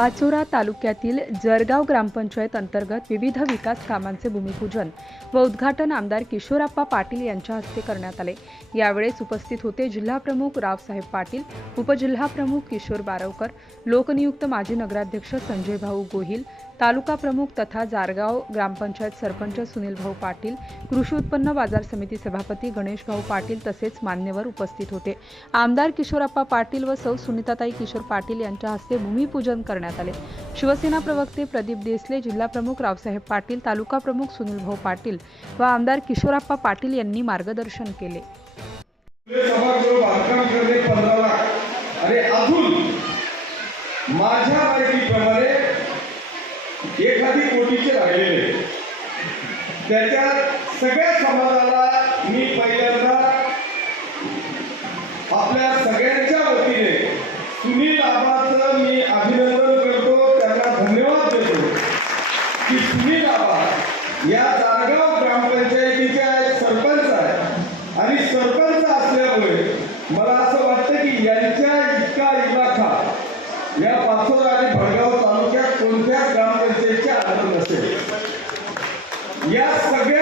पाचोरा तालुक्यातील जरगाव ग्रामपंचायत अंतर्गत विविध विकास कामांचे भूमिपूजन व उद्घाटन आमदार किशोरप्पा पाटील यांच्या हस्ते करण्यात आले. यावेळेस उपस्थित होते जिल्हाप्रमुख रावसाहेब पाटील उपजिल्हाप्रमुख किशोर बारवकर लोकनियुक्त माजी नगराध्यक्ष संजय भाऊ गोहिल तालुका प्रमुख तथा जारगाव ग्रामपंचायत सरपंच सुनील भाऊ पाटील कृषी उत्पन्न बाजार समिती सभापती गणेश भाऊ पाटील तसेच मान्यवर उपस्थित होते. आमदार किशोरप्पा पाटील व सौ सुनीताताई किशोर पाटील यांच्या हस्ते भूमिपूजन करण्यात आले. शिवसेना प्रवक्ते प्रदीप देसले जिल्हाप्रमुख रावसाहेब पाटील तालुका प्रमुख सुनील भाऊ पाटील व आमदार किशोरप्पा पाटील यांनी मार्गदर्शन केले. माझ्या माहितीप्रमाणे एखादी कोटीचे राहिलेले त्याच्यात सगळ्या समाजाला मी पहिल्यांदा आपल्या सगळ्यांच्या वतीने सुनील आबाचं मी अभिनंदन करतो त्यांना धन्यवाद देतो की सुनील आबा या जारगाव ग्रामपंचायतीच्या सरपंच आहे आणि सरपंच असल्यामुळे मला असं वाटतं की यांच्या इतका इलाखा या पाचोरा आणि भडगा या सगळ्या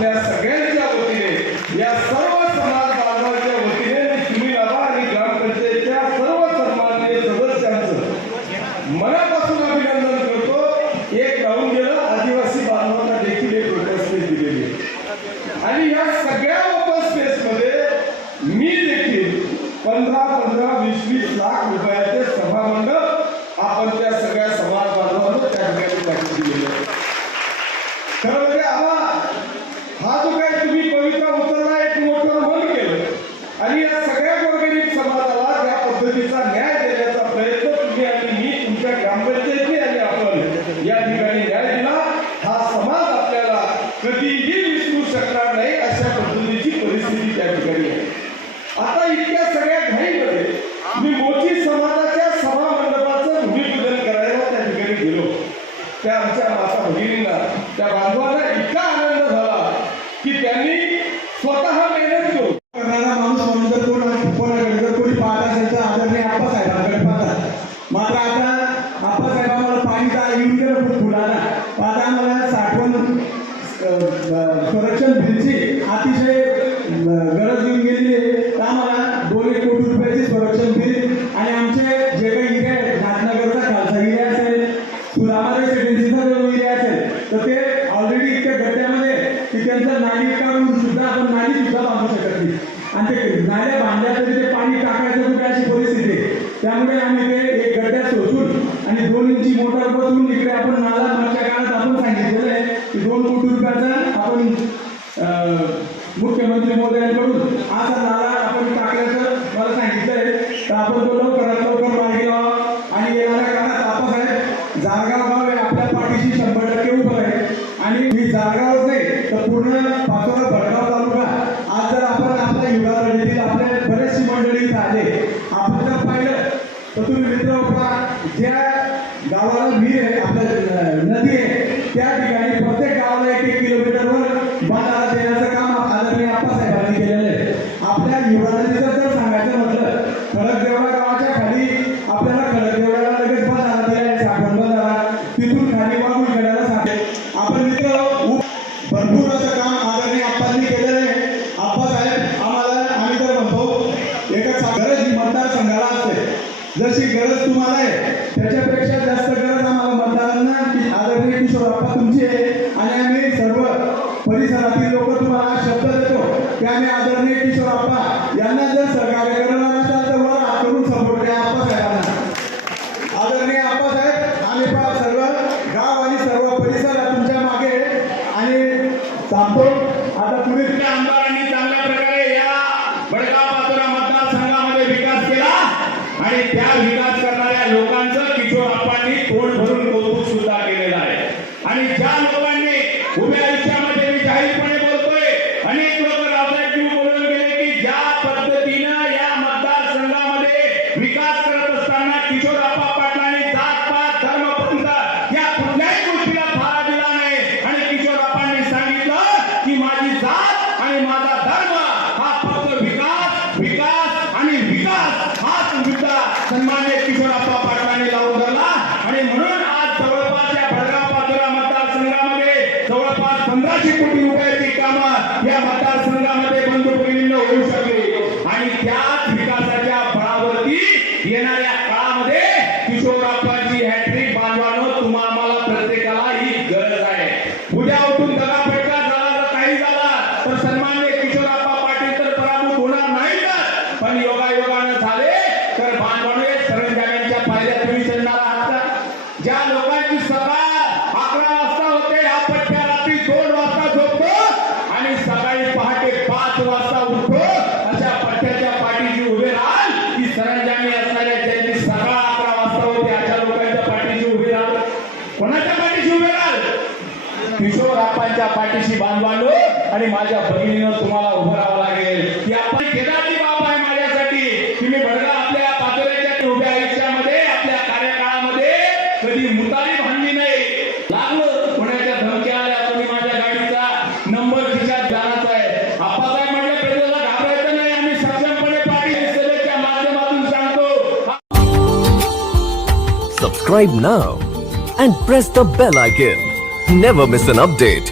आपल्या सगळ्यांच्या वतीने या सर्व समाज बांधवांच्या वतीने तुम्ही सुनील आणि ग्रामपंचायतच्या सर्व सन्माननीय सदस्यांचं मनापासून अभिनंदन करतो एक राहून गेलं आदिवासी बांधवांना देखील एक ओपन स्पेस दिलेली आणि या सगळ्या ओपन स्पेस मध्ये मी देखील पंधरा पंधरा वीस वीस लाख रुपयाचे सभामंडप आपण त्या सगळ्या समाज बांधवांना त्या ठिकाणी दिलेले आहे. खरं म्हणजे आम्हाला हा जो काय तुम्ही पवित्रा उतरला एक मोठं मन केलं. आणि या सगळ्या गोरगरीब समाजाला त्या पद्धतीचा न्याय देण्याचा प्रयत्न तुम्ही आणि मी तुमच्या ग्रामपंचायती आणि आपण या ठिकाणी न्याय दिला हा समाज आपल्याला कधीही विसरू शकणार नाही अशा पद्धतीची परिस्थिती त्या ठिकाणी आहे. आता इतक्या सगळ्या घाईमध्ये मी मोठी समाजाच्या सभा मंडपाचं भूमिपूजन करायला त्या ठिकाणी गेलो. त्या आमच्या माता भगिनींना त्या बांधवांना इतका आनंद झाला. की त्यांनी स्वतः मेहनत करून करणारा माणूस म्हणून जर कोण कोणाकडे जर कोणी पाहत असेल तर आदरणीय आप्पासाहेबांकडे पाहतात. मात्र आता आप्पासाहेब आम्हाला पाणीचा येऊन गेलं खूप फुलाला आता आम्हाला साठवण संरक्षण बिलची अतिशय गरज येऊन गेली आहे. तर आम्हाला दोन एक कोटी रुपयाची संरक्षण बिल आणि आमचे जे काही इथे आहेत नाथनगरचा खालसा एरिया असेल सुधामध्ये ते नाल्या बांधल्या तरी ते म्हणजे पाणी टाकायचं कुठे अशी परिस्थिती आहे. त्यामुळे आम्ही ते एक गड्ड्यात शोधून आणि दोन इंची मोटर बसून इकडे आपण नाला मागच्या काळात आपण सांगितलेलं आहे की दोन कोटी रुपयाचा आपण अं, मुख्यमंत्री महोदयांकडून असा नाला आपण टाकल्याचं मला सांगितलं आहे. तर आपण तो लवकरात लवकर मार्गी लावा आणि येणाऱ्या काळात आपण आहे जारगाव गाव हे आपल्या पाठीशी शंभर टक्के उभं आहे. आणि ही जारगावच ज्या गावाला विहीर आहे आपल्या नदी आहे त्या ठिकाणी जशी गरज तुम्हाला आहे त्याच्यापेक्षा जास्त गरज आणि त्या विकास करणाऱ्या लोकांचं किशोर आपण तोंड भरून कौतुक सुद्धा केलेलं आहे. आणि ज्या ಸನ್ಮಾನ್ಯ माझ्या पाठीशी बांधवांनो आणि माझ्या भगिनीनं तुम्हाला उभं राहावं लागेल. की आपण केदारची बाब आहे माझ्यासाठी. तुम्ही बघा आपल्या पातोऱ्याच्या उभ्या आयुष्यामध्ये आपल्या कार्यकाळामध्ये कधी मुतारी भांडली नाही. लागलं कोणाच्या धमक्या आल्या तुम्ही माझ्या गाडीचा नंबर खिशात जाणार आहे. आपण काय म्हटलं प्रजेला घाबरायचं नाही. आम्ही सक्षमपणे पाठी सेवेच्या माध्यमातून सांगतो. Subscribe now and press the bell icon. Never miss an update.